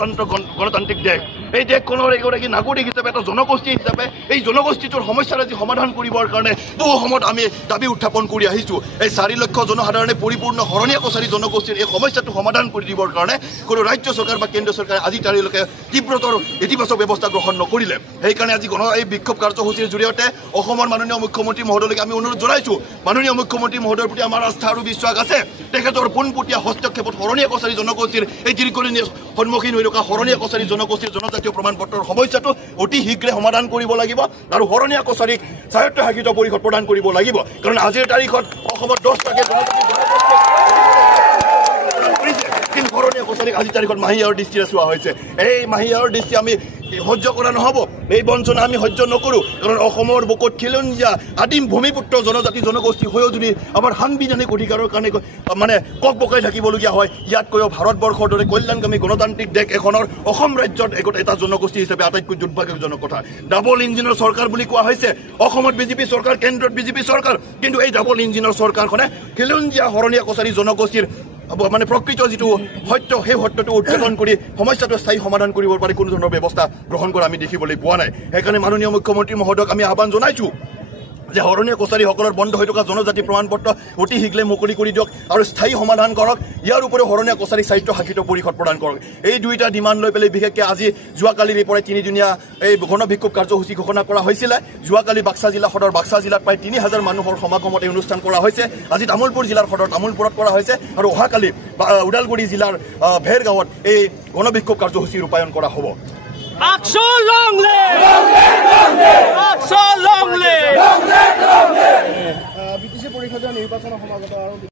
গণতান্ত্ৰিক দেশ এই দেশখনৰ এগৰাকী নাগৰিক হিচাপে এটা জনগোষ্ঠী হিচাপে এই জনগোষ্ঠীটোৰ সমস্যাৰ আজি সমাধান কৰিবৰ কাৰণে বহু সময়ত আমি দাবী উত্থাপন কৰি আহিছোঁ। এই 4 লক্ষ জনসাধাৰণে পৰিপূৰ্ণ শৰণীয়া কছাৰী জনগোষ্ঠীৰ এই সমস্যাটো সমাধান কৰি দিবৰ কাৰণে কোনো ৰাজ্য চৰকাৰ বা কেন্দ্ৰীয় চৰকাৰে আজি তাৰিখলৈকে তীব্ৰতৰ ইতিবাচক ব্যৱস্থা গ্ৰহণ নকৰিলে। সেইকাৰণে আজি এই বিক্ষোভ কাৰ্যসূচীৰ জৰিয়তে অসমৰ মাননীয় মুখ্যমন্ত্ৰী মহোদয়লৈকে আমি অনুৰোধ জনাইছোঁ। মাননীয় মুখ্যমন্ত্ৰী মহোদয়ৰ প্ৰতি আমাৰ আস্থা আৰু বিশ্বাস আছে। তেখেতৰ পোনপটীয়া হস্তক্ষেপত শৰণীয়া কছাৰী জনগোষ্ঠীৰ এই দীৰ্ঘদিনীয়া সন্মুখীন হৈ থকা শৰণীয়া কছাৰী জনগোষ্ঠীৰ জনজাতীয় প্ৰমাণপত্ৰৰ সমস্যাটো অতি শীঘ্ৰে সমাধান কৰিব লাগিব আৰু শৰণীয়া কছাৰীক স্বায়ত্তশাসিত পৰিষদ প্ৰদান কৰিব লাগিব। কাৰণ আজিৰ তাৰিখত অসমত 10টাকৈ কিন্তু শৰণীয়া কছাৰীক আজিৰ তাৰিখত মাহীয়াৰ দৃষ্টিৰে চোৱা হৈছে। এই মাহীয়াৰ দৃষ্টি আমি সহ্য কৰা নহ'ব। এই বঞ্চনা আমি সহ্য নকৰোঁ। কাৰণ অসমৰ বুকুত খিলঞ্জীয়া আদিম ভূমিপুত্ৰ জনজাতি জনগোষ্ঠী হৈও যদি আমাৰ সাংবিধানিক অধিকাৰৰ কাৰণে মানে কক বকাই থাকিবলগীয়া হয়, ইয়াতকৈও ভাৰতবৰ্ষৰ দৰে কল্যাণকামী গণতান্ত্ৰিক দেশ এখনৰ অসম ৰাজ্যত এটা জনগোষ্ঠী হিচাপে আটাইতকৈ দুৰ্ভাগ্যজনক কথা। ডাবল ইঞ্জিনৰ চৰকাৰ বুলি কোৱা হৈছে। অসমত বিজেপি চৰকাৰ, কেন্দ্ৰত বিজেপি চৰকাৰ, কিন্তু এই ডাবল ইঞ্জিনৰ চৰকাৰখনে খিলঞ্জীয়া শৰণীয়া কছাৰী জনগোষ্ঠীৰ মানে প্ৰকৃত যিটো সত্য সেই সত্যটো উদঘাটন কৰি সমস্যাটো স্থায়ী সমাধান কৰিব পাৰি কোনো ধৰণৰ ব্যৱস্থা গ্ৰহণ কৰা আমি দেখিবলৈ পোৱা নাই। সেইকাৰণে মাননীয় মুখ্যমন্ত্ৰী মহোদয়ক আমি আহ্বান জনাইছোঁ যে শৰণীয়া কছাৰীসকলৰ বন্ধ হৈ থকা জনজাতি প্ৰমাণপত্ৰ অতি শীঘ্ৰে মুকলি কৰি দিয়ক আৰু স্থায়ী সমাধান কৰক। ইয়াৰ উপৰিও শৰণীয়া কছাৰীক স্বায়ত্তশাসিত পৰিষদ প্ৰদান কৰক। এই দুইটা ডিমাণ্ড লৈ পেলাই বিশেষকৈ আজি যোৱাকালিৰ পৰাই 3দিনীয়া এই গণবিক্ষোভ কাৰ্যসূচী ঘোষণা কৰা হৈছিলে। যোৱাকালি বাক্সা জিলা সদৰ বাক্সা জিলাত প্ৰায় 3000 মানুহৰ সমাগমত এই অনুষ্ঠান কৰা হৈছে। আজি তামোলপুৰ জিলাৰ সদৰ তামোলপুৰত কৰা হৈছে আৰু অহাকালি ওদালগুৰি জিলাৰ ভেৰগাঁৱত এই গণবিক্ষোভ কাৰ্যসূচী ৰূপায়ণ কৰা হ'ব। BTC পৰিষদীয় নিৰ্বাচনৰ সমাগত আৰু